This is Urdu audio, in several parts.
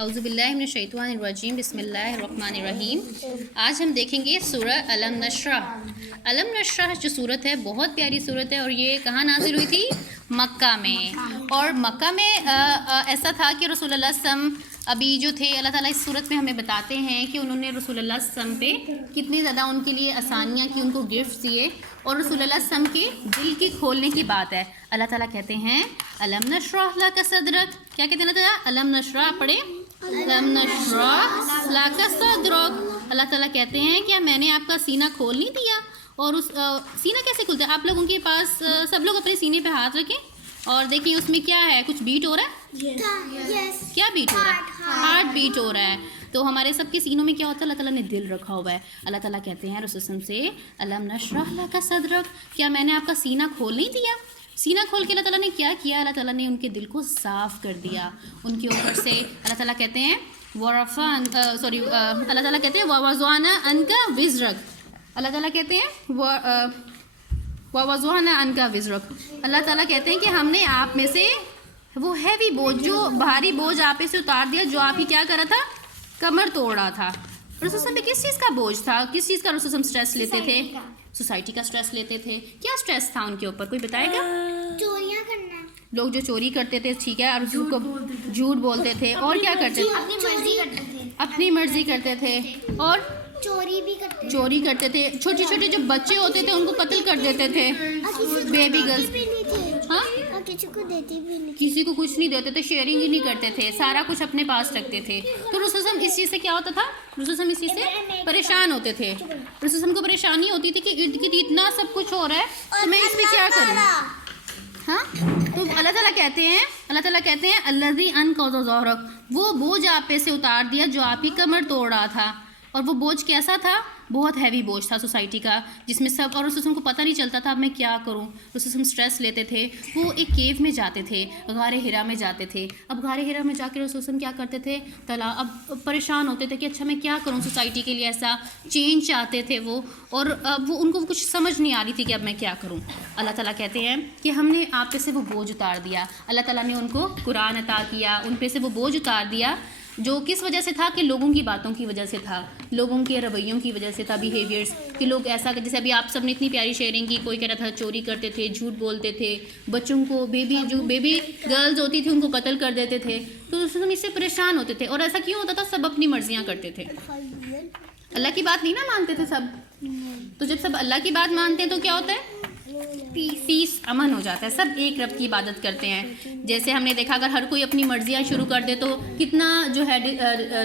اعوذ باللہ من الشیطان الرجیم، بسم اللہ الرحمن الرحیم۔ آج ہم دیکھیں گے سورہ الم نشرح۔ الم نشرح جو صورت ہے بہت پیاری صورت ہے، اور یہ کہاں نازل ہوئی تھی؟ مکہ میں۔ اور مکہ میں ایسا تھا کہ رسول اللہ صلی اللہ علیہ وسلم ابھی جو تھے، اللہ تعالیٰ اس صورت میں ہمیں بتاتے ہیں کہ انہوں نے رسول اللہ صلی اللہ علیہ وسلم پہ کتنی زیادہ ان کے لیے آسانیاں کی، ان کو گفٹ دیے، اور رسول اللہ صلی اللہ علیہ وسلم کے دل کی کھولنے کی بات ہے۔ اللہ تعالیٰ کہتے ہیں الم نشرح لک صدرک، کیا کہتے ہیں اللہ تعالیٰ؟ الم نشرح پڑھے، الم نشرح لک صدرک۔ اللہ تعالیٰ کہتے ہیں کیا میں نے آپ کا سینہ کھول نہیں دیا؟ اور اس سینہ کیسے کھلتا ہے؟ آپ لوگوں کے پاس سب لوگ اپنے سینے پہ ہاتھ رکھیں اور دیکھیں اس میں کیا ہے، کچھ بیٹ ہو رہا ہے؟ کیا بیٹ ہو رہا ہے؟ ہارٹ بیٹ ہو رہا ہے۔ تو ہمارے سب کے سینوں میں کیا ہوتا ہے؟ اللہ تعالیٰ نے دل رکھا ہوا ہے۔ اللہ تعالیٰ کہتے ہیں رسول اللہ سے الم نشرح لک صدرک، کیا میں نے آپ کا سینہ کھول نہیں دیا؟ سینہ کھول کے اللہ تعالیٰ نے کیا کیا؟ اللہ تعالیٰ نے ان کے دل کو صاف کر دیا، ان کے اوپر سے اللہ تعالیٰ کہتے ہیں اللہ تعالیٰ کہتے ہیں وَوَضَعْنَا عَنْكَ وِزْرَكَ، اللہ تعالیٰ کہتے ہیں وَوَضَعْنَا عَنْكَ وِزْرَكَ، اللہ تعالیٰ کہتے ہیں کہ ہم نے آپ میں سے وہ ہیوی بوجھ، جو بھاری بوجھ آپ سے اتار دیا، جو آپ ہی کیا کرا تھا؟ کمر توڑ رہا تھا۔ رسول اللہ پہ کس چیز کا بوجھ تھا؟ کس چیز کا رسول اسٹریس لیتے تھے؟ سوسائٹی کا اسٹریس لیتے تھے۔ کیا اسٹریس تھا ان کے اوپر؟ کوئی بتائے گا؟ چوریاں کرنا، لوگ جو چوری کرتے تھے، ٹھیک ہے، اور اس کو جھوٹ بولتے تھے، اور کیا کرتے تھے؟ اپنی مرضی کرتے تھے، اپنی مرضی کرتے تھے، اور چوری کرتے تھے۔ چھوٹے چھوٹے جو بچے ہوتے تھے ان کو قتل کر دیتے تھے، بیبی گرلس۔ ہاں، کسی کو دیتی بھی نہیں، کسی کو کچھ نہیں دیتے تھے، شیئرنگ ہی نہیں کرتے تھے، سارا کچھ اپنے پاس رکھتے تھے۔ تو رسول اللہ اس چیز سے کیا ہوتا تھا؟ رسول اللہ اس چیز سے پریشان ہوتے تھے۔ رسول اللہ کو پریشانی ہوتی تھی کہ ارد گرد اتنا سب کچھ ہو رہا ہے تو میں اس میں کیا کروں؟ ہاں، تو اللہ تعالیٰ کہتے ہیں الذی انقض ظہرک، وہ بوجھ آپ پہ سے اتار دیا جو آپ کی کمر توڑ رہا تھا۔ اور وہ بوجھ کیسا تھا؟ بہت ہیوی بوجھ تھا سوسائٹی کا، جس میں سب، اور رسول کو پتہ نہیں چلتا تھا اب میں کیا کروں۔ رسول اسٹریس لیتے تھے، وہ ایک کیو میں جاتے تھے، غار حرا میں جاتے تھے۔ اب غار حرا میں جا کے رسول کیا کرتے تھے؟ اب پریشان ہوتے تھے کہ اچھا میں کیا کروں، سوسائٹی کے لیے ایسا چینج چاہتے تھے وہ، اور اب وہ ان کو کچھ سمجھ نہیں آ رہی تھی کہ اب میں کیا کروں۔ اللہ تعالیٰ کہتے ہیں کہ ہم نے آپ پہ سے وہ بوجھ اتار دیا۔ اللہ تعالیٰ نے ان کو قرآن عطا کیا، ان پہ سے وہ بوجھ اتار دیا، جو کس وجہ سے تھا؟ کہ لوگوں کی باتوں کی وجہ سے تھا، لوگوں کے رویوں کی وجہ سے تھا، بیہیویئرس، کہ لوگ ایسا، جیسے ابھی آپ سب نے اتنی پیاری شیئرنگ کی، کوئی کہہ رہا تھا چوری کرتے تھے، جھوٹ بولتے تھے، بچوں کو، جو بیبی گرلز ہوتی تھی ان کو قتل کر دیتے تھے۔ تو اس سے پریشان ہوتے تھے، اور ایسا کیوں ہوتا تھا؟ سب اپنی مرضیاں کرتے تھے، اللہ کی بات نہیں نا مانتے تھے سب۔ تو جب سب اللہ کی بات مانتے ہیں تو کیا ہوتا ہے؟ پیس، امن ہو جاتا ہے، سب ایک رب کی عبادت کرتے ہیں۔ جیسے ہم نے دیکھا اگر ہر کوئی اپنی مرضیاں شروع کر دے تو کتنا جو ہے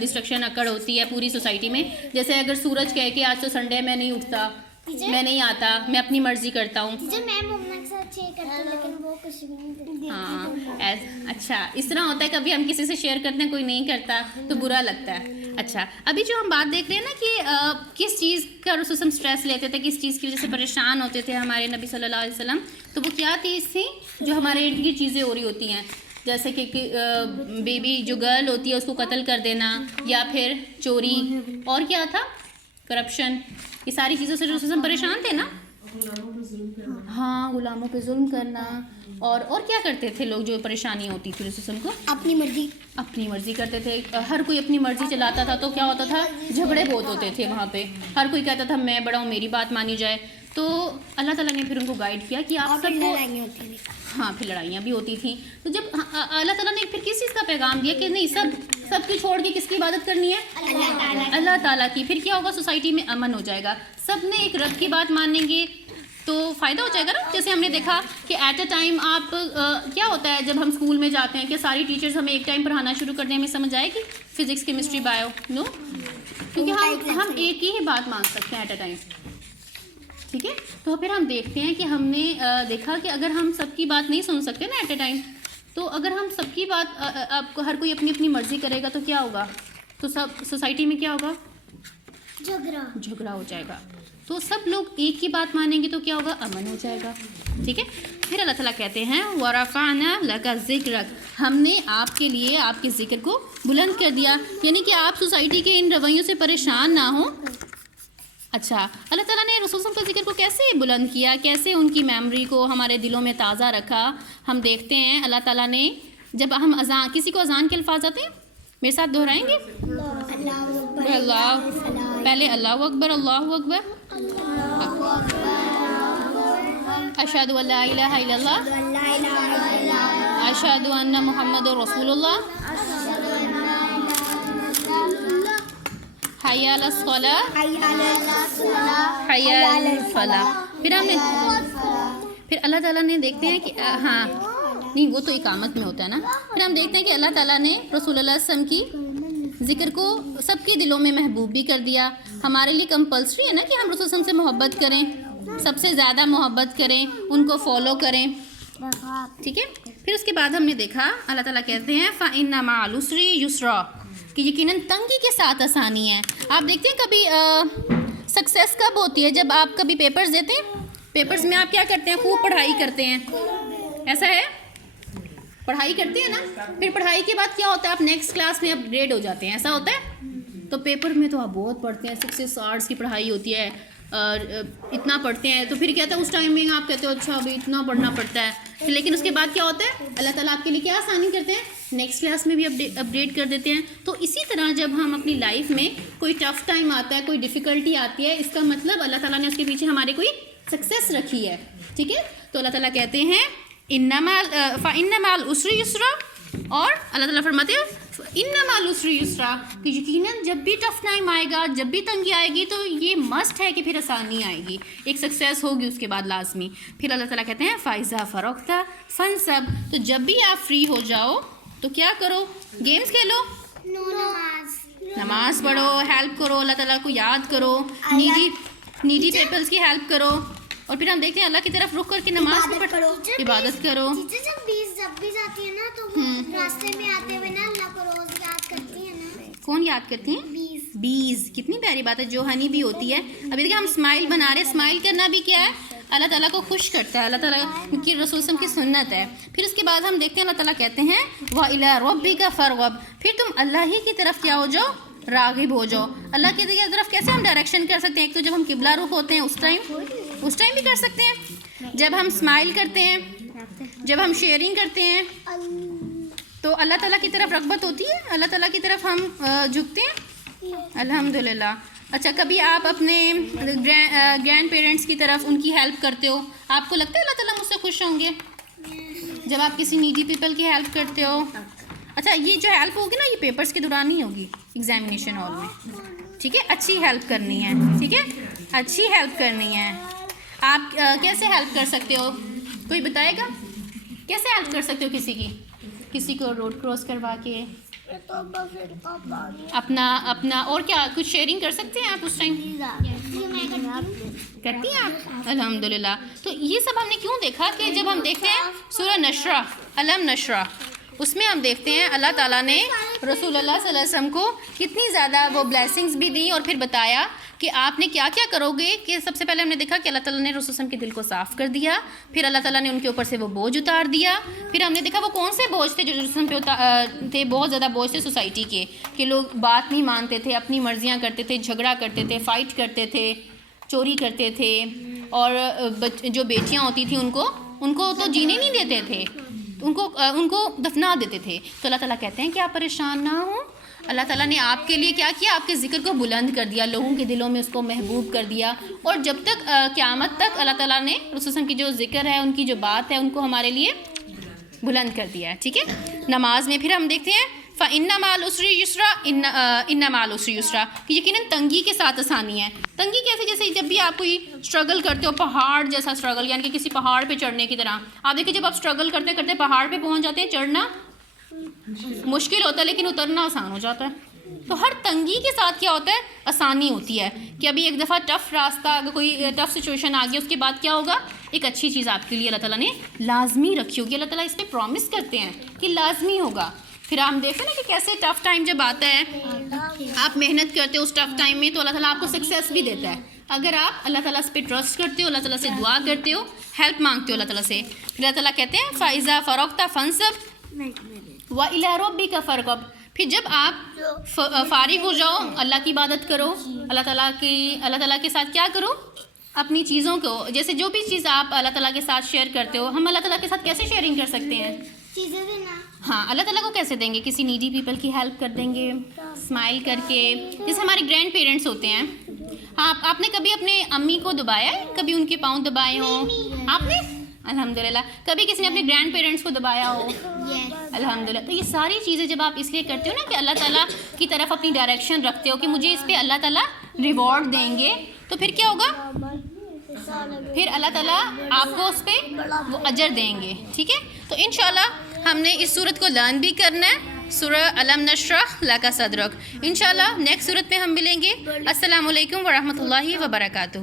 ڈسٹرکشن اکڑ ہوتی ہے پوری سوسائٹی میں۔ جیسے اگر سورج کہے کہ آج تو سنڈے میں نہیں اٹھتا، میں نہیں آتا، میں اپنی مرضی کرتا ہوں، میں مما کے ساتھ شیئر کرتی ہوں لیکن وہ کچھ بھی نہیں دیتی۔ ہاں، اچھا اس طرح ہوتا ہے، کبھی ہم کسی سے شیئر کرتے ہیں کوئی نہیں کرتا تو برا لگتا ہے۔ اچھا، ابھی جو ہم بات دیکھ رہے ہیں نا کہ کس چیز کا رسول اسٹریس لیتے تھے، کس چیز کی وجہ سے پریشان ہوتے تھے ہمارے نبی صلی اللہ علیہ وسلم، تو وہ کیا چیز تھی؟ جو ہمارے ارد گرد چیزیں ہو رہی ہوتی ہیں، جیسے کہ بیبی جو گرل ہوتی ہے اس کو قتل کر دینا، یا پھر چوری، اور کیا تھا؟ کرپشن۔ یہ ساری چیزوں سے رسول پریشان تھے نا۔ ہاں، غلاموں پہ ظلم کرنا، اور کیا کرتے تھے لوگ جو پریشانی ہوتی تھی رسول کو؟ اپنی مرضی کرتے تھے۔ ہر کوئی اپنی مرضی چلاتا تھا تو کیا ہوتا تھا؟ جھگڑے بہت ہوتے تھے وہاں پہ، ہر کوئی کہتا تھا میں بڑا ہوں، میری بات مانی جائے۔ تو اللہ تعالیٰ نے پھر ان کو گائیڈ کیا کہ آپ سب کو، ہاں پھر لڑائیاں بھی ہوتی تھیں۔ تو جب اللہ تعالیٰ نے پھر کس چیز کا پیغام دیا کہ نہیں، سب کی چھوڑ کے کس کی عبادت کرنی ہے؟ اللہ تعالیٰ کی۔ پھر کیا ہوگا؟ سوسائٹی میں امن ہو جائے گا، سب نے ایک رب کی بات مانیں گے تو فائدہ ہو جائے گا نا۔ جیسے ہم نے دیکھا کہ ایٹ اے ٹائم آپ کیا ہوتا ہے جب ہم اسکول میں جاتے ہیں کہ ساری ٹیچرز ہمیں ایک ٹائم پڑھانا شروع کر دیں، ہمیں سمجھ آئے گی فزکس، کیمسٹری، بایو؟ نو، کیونکہ ہم ایک ہی بات مان سکتے ہیں ایٹ اے ٹائم، ٹھیک ہے۔ تو پھر ہم دیکھتے ہیں کہ ہم نے دیکھا کہ اگر ہم سب کی بات نہیں سن سکتے نا ایٹ اے ٹائم، تو اگر ہم سب کی بات، ہر کوئی اپنی اپنی مرضی کرے گا تو کیا ہوگا؟ تو سب سوسائٹی میں کیا ہوگا؟ جھگڑا ہو جائے گا۔ تو سب لوگ ایک ہی بات مانیں گے تو کیا ہوگا؟ امن ہو جائے گا، ٹھیک ہے۔ پھر اللہ تعالیٰ کہتے ہیں وَرَفَعْنَا لَكَ ذِكْرَكَ، ہم نے آپ کے لیے آپ کے ذکر کو بلند کر دیا، یعنی کہ آپ سوسائٹی کے ان رویوں سے پریشان نہ ہوں۔ اچھا، اللہ تعالیٰ نے رسول صلی اللہ علیہ وسلم کا ذکر کو کیسے بلند کیا، کیسے ان کی میموری کو ہمارے دلوں میں تازہ رکھا؟ ہم دیکھتے ہیں اللہ تعالیٰ نے، جب ہم کسی کو اذان کے الفاظ آتے ہیں میرے ساتھ دہرائیں گے؟ اللہ، پہلے اللہ اکبر، اللہ اکبر، اشہد ان لا الہ الا اللہ، اشہد ان محمد رسول اللہ، حی علی الصلاۃ، حی علی الفلاح۔ پھر اللہ تعالیٰ نے دیکھتے ہیں کہ ہاں نہیں، وہ تو اقامت میں ہوتا ہے نا۔ پھر ہم دیکھتے ہیں کہ اللہ تعالیٰ نے رسول اللہ صلی اللہ علیہ وسلم کی ذکر کو سب کے دلوں میں محبوب بھی کر دیا۔ ہمارے لیے کمپلسری ہے نا کہ ہم رسول اللہ سے محبت کریں، سب سے زیادہ محبت کریں، ان کو فالو کریں، ٹھیک ہے۔ پھر اس کے بعد ہم نے دیکھا اللہ تعالیٰ کہتے ہیں فَإِنَّ مَعَ الْعُسْرِ يُسْرًا، کہ یقیناً تنگی کے ساتھ آسانی ہے۔ آپ دیکھتے ہیں کبھی سکسیس کب ہوتی ہے؟ جب آپ کبھی پیپرز دیتے ہیں، پیپرز میں آپ کیا کرتے ہیں؟ خوب پڑھائی کرتے ہیں، ایسا ہے؟ پڑھائی کرتے ہیں نا، پھر پڑھائی کے بعد کیا ہوتا ہے؟ آپ نیکسٹ کلاس میں اپ گریڈ ہو جاتے ہیں، ایسا ہوتا ہے؟ تو پیپر میں تو آپ بہت پڑھتے ہیں، 6 آرٹس کی پڑھائی ہوتی ہے، اتنا پڑھتے ہیں، تو پھر کیا تھا اس ٹائم میں آپ کہتے ہو اچھا ابھی اتنا پڑھنا پڑتا ہے، لیکن اس کے بعد کیا ہوتا ہے؟ اللہ تعالیٰ آپ کے لیے کیا آسانی کرتے ہیں؟ نیکسٹ کلاس میں بھی اپڈیٹ کر دیتے ہیں۔ تو اسی طرح جب ہم اپنی لائف میں کوئی ٹف ٹائم آتا ہے، کوئی ڈیفیکلٹی آتی ہے، اس کا مطلب اللہ تعالیٰ نے اس کے پیچھے ہمارے کوئی سکسیس رکھی ہے، ٹھیک ہے۔ تو اللہ تعالیٰ کہتے ہیں فَإِنَّ مَعَ الْعُسْرِ يُسْرًا، اور اللہ تعالیٰ فرماتے ہیں إِنَّ مَعَ الْعُسْرِ يُسْرًا، کہ یقیناً جب بھی ٹف ٹائم آئے گا، جب بھی تنگی آئے گی، تو یہ مسٹ ہے کہ پھر آسانی آئے گی، ایک سکسیس ہوگی اس کے بعد لازمی۔ پھر اللہ تعالیٰ کہتے ہیں فَإِذَا فَرَغْتَ فَانْصَبْ، تو جب بھی آپ فری ہو جاؤ تو کیا کرو؟ گیمز کھیلو، نماز پڑھو، ہیلپ کرو، اللہ تعالیٰ کو یاد کرو، نیڈی پیپلز کی ہیلپ کرو، اور پھر ہم دیکھتے ہیں اللہ کی طرف رخ کر کے نماز پڑھو، عبادت کرو۔ جب بھی جاتی ہے نا تو وہ راستے میں آتے ہوئے نا اللہ کو روز یاد کرتی ہے نا۔ کون یاد کرتی ہیں؟ 20، کتنی پیاری بات ہے، جو ہنی بھی ہوتی ہے۔ ابھی دیکھیں ہم اسمائل بنا رہے ہیں، اسمائل کرنا بھی کیا ہے؟ اللہ تعالیٰ کو خوش کرتا ہے، اللہ تعالیٰ کی رسول وسلم کی سنت ہے۔ پھر اس کے بعد ہم دیکھتے ہیں اللہ تعالیٰ کہتے ہیں وَإِلَىٰ رَبِّكَ فَارْغَب، پھر تم اللہ ہی کی طرف کیا ہو جاؤ؟ راغب ہو جاؤ۔ اللہ کی طرف کیسے ہم ڈائریکشن کر سکتے ہیں؟ ایک تو جب ہم قبلہ رخ ہوتے ہیں اس ٹائم بھی کر سکتے ہیں، جب ہم اسمائل کرتے ہیں، جب ہم شیئرنگ کرتے ہیں، تو اللہ تعالیٰ کی طرف رغبت ہوتی ہے، اللہ تعالیٰ کی طرف ہم جھکتے ہیں، الحمدللہ۔ اچھا، کبھی آپ اپنے گرینڈ پیرنٹس کی طرف ان کی ہیلپ کرتے ہو، آپ کو لگتا ہے اللہ تعالیٰ مجھ سے خوش ہوں گے جب آپ کسی نیڈی پیپل کی ہیلپ کرتے ہو؟ اچھا، یہ جو ہیلپ ہوگی نا، یہ پیپرز کے دوران نہیں ہوگی، ایگزامینیشن ہال میں، ٹھیک ہے۔ اچھی ہیلپ کرنی ہے، ٹھیک ہے، اچھی ہیلپ کرنی ہے۔ آپ کیسے ہیلپ کر سکتے ہو؟ کوئی بتائے گا کیسے ہیلپ کر سکتے ہو کسی کو روڈ کراس کروا کے، اپنا اور کیا کچھ شیئرنگ کر سکتے ہیں آپ اس ٹائم؟ کرتی ہیں آپ؟ الحمدللہ۔ تو یہ سب ہم نے کیوں دیکھا کہ جب ہم دیکھتے ہیں سورہ نشرہ، علم نشرہ، اس میں ہم دیکھتے ہیں اللہ تعالیٰ نے رسول اللہ صلی اللہ علیہ وسلم کو کتنی زیادہ وہ بلیسنگز بھی دیں، اور پھر بتایا کہ آپ نے کیا کیا کرو گے۔ کہ سب سے پہلے ہم نے دیکھا کہ اللہ تعالیٰ نے رسول اللہ علیہ وسلم کے دل کو صاف کر دیا، پھر اللہ تعالیٰ نے ان کے اوپر سے وہ بوجھ اتار دیا، پھر ہم نے دیکھا وہ کون سے بوجھ تھے جو رسول اللہ علیہ وسلم پہ تھے، بہت زیادہ بوجھ تھے سوسائٹی کے، کہ لوگ بات نہیں مانتے تھے، اپنی مرضیاں کرتے تھے، جھگڑا کرتے تھے، فائٹ کرتے تھے، چوری کرتے تھے، اور جو بیٹیاں ہوتی تھیں ان کو تو جینے نہیں دیتے تھے، ان کو دفنا دیتے تھے۔ تو اللہ تعالیٰ کہتے ہیں کہ آپ پریشان نہ ہوں، اللہ تعالیٰ نے آپ کے لیے کیا کیا؟ آپ کے ذکر کو بلند کر دیا، لوگوں کے دلوں میں اس کو محبوب کر دیا، اور جب تک قیامت تک اللہ تعالیٰ نے رسول وسلم کی جو ذکر ہے، ان کی جو بات ہے، ان کو ہمارے لیے بلند کر دیا ہے، ٹھیک ہے۔ نماز میں پھر ہم دیکھتے ہیں فَإِنَّ مَعَ الْعُسْرِ يُسْرًا، إِنَّ مَعَ الْعُسْرِ يُسْرًا، کہ یقیناً تنگی کے ساتھ آسانی ہے۔ تنگی کیسے؟ جیسے جب بھی آپ کوئی اسٹرگل کرتے ہو، پہاڑ جیسا اسٹرگل، یعنی کہ کسی پہاڑ پہ چڑھنے کی طرح، آپ دیکھیں جب آپ اسٹرگل کرتے کرتے پہاڑ پہ پہنچ جاتے ہیں، چڑھنا مشکل ہوتا ہے لیکن اترنا آسان ہو جاتا ہے۔ تو ہر تنگی کے ساتھ کیا ہوتا ہے؟ آسانی ہوتی ہے، کہ ابھی ایک دفعہ ٹف راستہ، اگر کوئی ٹف سچویشن آ گیا، اس کے بعد کیا ہوگا؟ ایک اچھی چیز آپ کے لیے اللہ تعالیٰ نے لازمی رکھی ہوگی، اللہ تعالیٰ اس پہ پرومس کرتے ہیں کہ لازمی ہوگا۔ پھر ہم دیکھتے ہیں نا کہ کیسے ٹف ٹائم جب آتا ہے، آپ محنت کرتے ہو اس ٹف ٹائم میں، تو اللہ تعالیٰ آپ کو سکسیس بھی دیتا ہے، اگر آپ اللہ تعالیٰ اس پہ ٹرسٹ کرتے ہو، اللہ تعالیٰ سے دعا کرتے ہو، ہیلپ مانگتے ہو اللہ تعالیٰ سے۔ پھر اللہ تعالیٰ کہتے ہیں فَإِذَا فَرَغْتَ فَانْصَبْ وَإِلَىٰ رَبِّكَ فَارْغَب، پھر جب آپ فارغ ہو جاؤ، اللہ کی عبادت کرو، اللہ تعالیٰ کے ساتھ کیا کرو؟ اپنی چیزوں کو، جیسے جو بھی چیز آپ اللہ تعالیٰ کے ساتھ شیئر کرتے ہو، ہم اللہ تعالیٰ کے ساتھ کیسے شیئرنگ کر سکتے ہیں؟ چیزیں دینا، ہاں اللہ تعالیٰ کو کیسے دیں گے؟ کسی نیڈی پیپل کی ہیلپ کر دیں گے، اسمائل کر کے، جیسے ہمارے گرینڈ پیرنٹس ہوتے ہیں. ہاں آپ نے کبھی اپنے امی کو دبایا ہے؟ کبھی ان کے پاؤں دبائے ہوں آپ نے؟ الحمدللہ. کبھی کسی نے اپنے گرینڈ پیرنٹس کو دبایا ہو؟ الحمدللہ. تو یہ ساری چیزیں جب آپ اس لیے کرتے ہو نا کہ اللہ تعالیٰ کی طرف اپنی ڈائریکشن رکھتے ہو کہ مجھے اس پہ اللہ تعالیٰ ریوارڈ دیں گے، تو پھر کیا ہوگا؟ پھر اللہ تعالیٰ آپ کو اس پہ وہ اجر دیں گے. ٹھیک ہے، تو انشاءاللہ ہم نے اس صورت کو لرن بھی کرنا ہے، سورہ الم نشرح لک صدرک. انشاءاللہ نیکسٹ صورت میں ہم ملیں گے. السلام علیکم ورحمۃ اللہ وبرکاتہ.